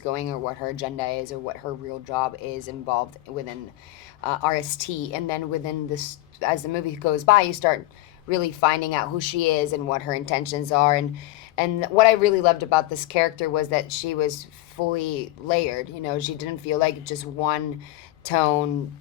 going, or what her agenda is, or what her real job is involved within RST. And then within this, as the movie goes by, you start really finding out who she is and what her intentions are. And what I really loved about this character was that she was fully layered. You know, she didn't feel like just one tone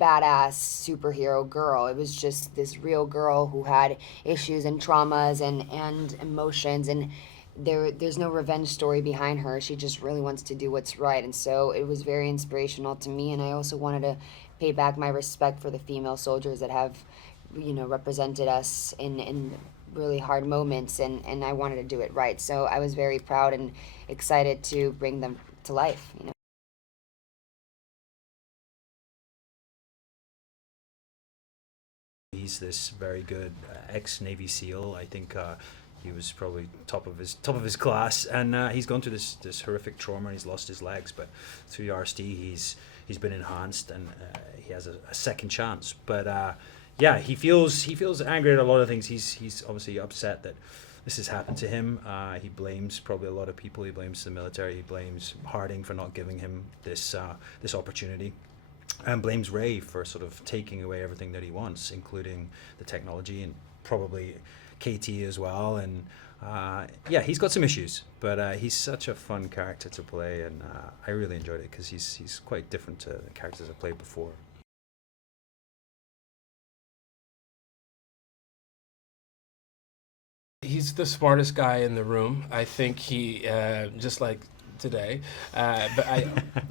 badass superhero girl. It was just this real girl who had issues and traumas and emotions, and there's no revenge story behind her. She just really wants to do what's right. And so it was very inspirational to me, and I also wanted to pay back my respect for the female soldiers that have, you know, represented us in really hard moments, and I wanted to do it right. So I was very proud and excited to bring them to life, you know. He's this very good ex-Navy SEAL. I think he was probably top of his class, and he's gone through this horrific trauma. And he's lost his legs, but through the RSD, he's been enhanced, and he has a second chance. But yeah, he feels angry at a lot of things. He's obviously upset that this has happened to him. He blames probably a lot of people. He blames the military. He blames Harding for not giving him this opportunity, and blames Ray for sort of taking away everything that he wants, including the technology and probably KT as well. And yeah, he's got some issues, but he's such a fun character to play, and I really enjoyed it because he's quite different to the characters I've played before. He's the smartest guy in the room. I think he, just like today, but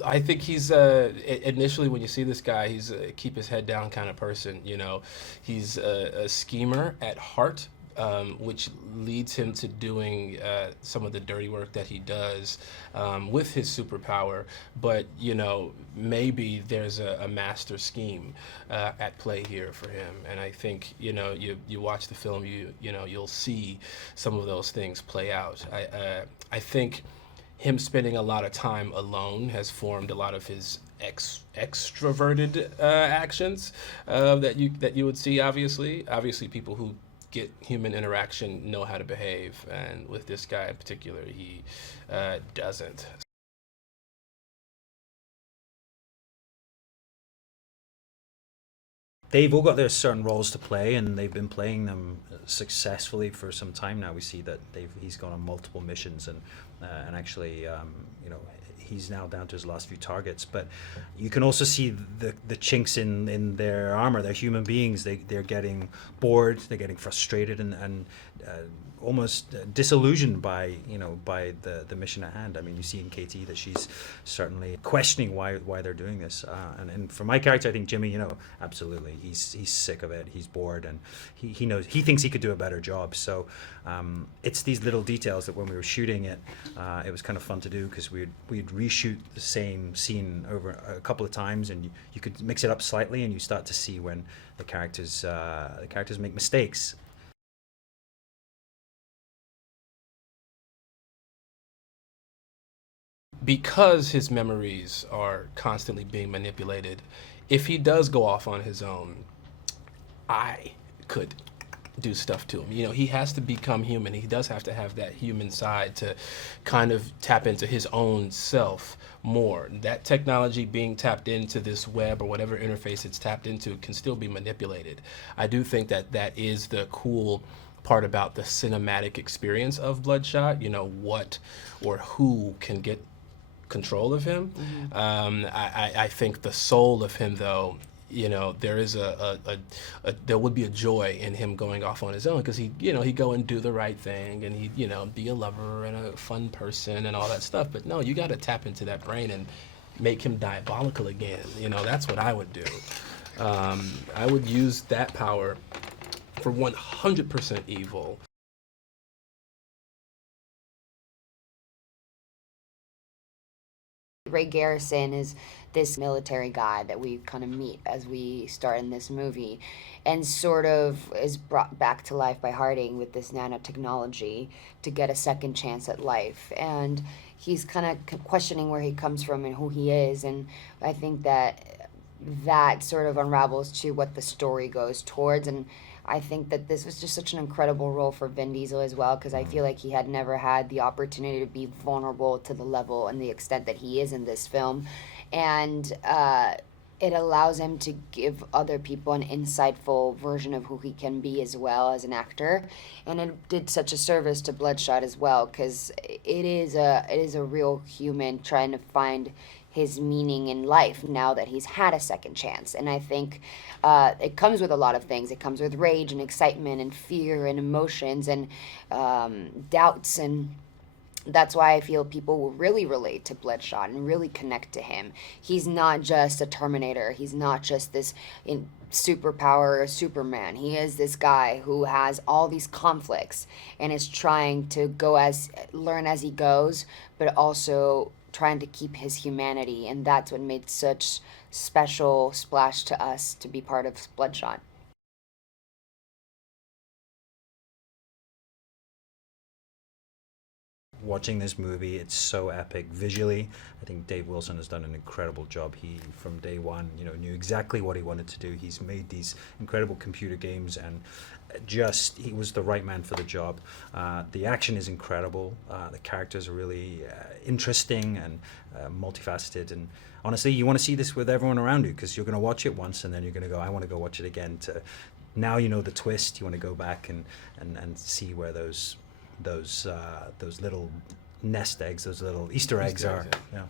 I think he's initially when you see this guy, he's a keep his head down kind of person. You know, he's a schemer at heart, which leads him to doing some of the dirty work that he does with his superpower. But you know, maybe there's a master scheme at play here for him. And I think, you know, you watch the film, you know, you'll see some of those things play out. I think him spending a lot of time alone has formed a lot of his extroverted actions that you would see. Obviously people who get human interaction know how to behave, and with this guy in particular, he doesn't. They've all got their certain roles to play, and they've been playing them successfully for some time now. We see that he's gone on multiple missions, and actually, you know, he's now down to his last few targets. But you can also see the chinks in their armor. They're human beings. They're getting bored. They're getting frustrated, and almost disillusioned by the mission at hand. I mean, you see in KT that she's certainly questioning why they're doing this. And for my character, I think Jimmy, you know, absolutely, he's sick of it. He's bored, and he knows, he thinks he could do a better job. So it's these little details that when we were shooting it, it was kind of fun to do, because we'd reshoot the same scene over a couple of times, and you could mix it up slightly, and you start to see when the characters make mistakes. Because his memories are constantly being manipulated, if he does go off on his own, I could do stuff to him. You know, he has to become human. He does have to have that human side to kind of tap into his own self more. That technology being tapped into this web or whatever interface it's tapped into can still be manipulated. I do think that that is the cool part about the cinematic experience of Bloodshot. You know, what or who can get control of him. I think the soul of him, though, you know, there is there would be a joy in him going off on his own, because he go and do the right thing, and he, you know, be a lover and a fun person and all that stuff. But no, you got to tap into that brain and make him diabolical again. You know, that's what I would do. I would use that power for 100% evil. Ray Garrison is this military guy that we kind of meet as we start in this movie, and sort of is brought back to life by Harding with this nanotechnology to get a second chance at life. And he's kind of questioning where he comes from and who he is, and I think that sort of unravels to what the story goes towards. And I think that this was just such an incredible role for Vin Diesel as well, because I feel like he had never had the opportunity to be vulnerable to the level and the extent that he is in this film. And it allows him to give other people an insightful version of who he can be as well as an actor. And it did such a service to Bloodshot as well, because it is a real human trying to find his meaning in life now that he's had a second chance. And I think it comes with a lot of things. It comes with rage and excitement and fear and emotions and doubts, and that's why I feel people will really relate to Bloodshot and really connect to him. He's not just a Terminator. He's not just this superpower or Superman. He is this guy who has all these conflicts and is trying to learn as he goes, but also trying to keep his humanity. And that's what made such special splash to us to be part of Bloodshot. Watching this movie, it's so epic visually. I think Dave Wilson has done an incredible job. He, from day one, knew exactly what he wanted to do. He's made these incredible computer games, and he was the right man for the job. The action is incredible. The characters are really interesting and multifaceted. And honestly, you want to see this with everyone around you, because you're going to watch it once and then you're going to go, I want to go watch it again. Now you know the twist. You want to go back and see where those little nest eggs, those little Easter eggs are. Yeah.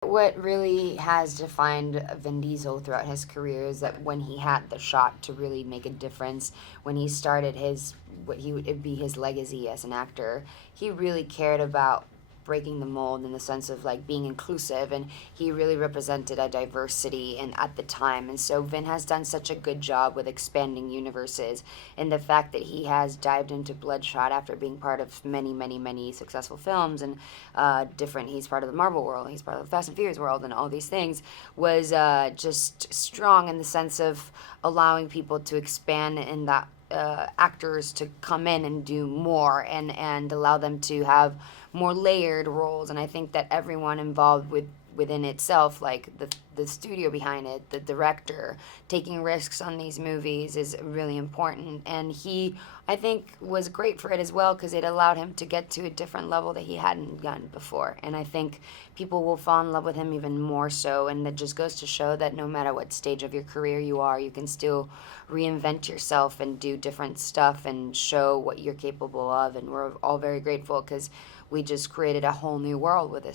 What really has defined Vin Diesel throughout his career is that when he had the shot to really make a difference, when he started what would be his legacy as an actor, he really cared about breaking the mold in the sense of like being inclusive, and he really represented a diversity at the time. And so Vin has done such a good job with expanding universes, and the fact that he has dived into Bloodshot after being part of many successful films and he's part of the Marvel world, he's part of the Fast and Furious world, and all these things was just strong in the sense of allowing people to expand in that actors to come in and do more and allow them to have more layered roles. And I think that everyone involved within itself, like the studio behind it, the director, taking risks on these movies is really important. And he, I think, was great for it as well, because it allowed him to get to a different level that he hadn't gotten before. And I think people will fall in love with him even more so. And it just goes to show that no matter what stage of your career you are, you can still reinvent yourself and do different stuff and show what you're capable of. And we're all very grateful, because we just created a whole new world with this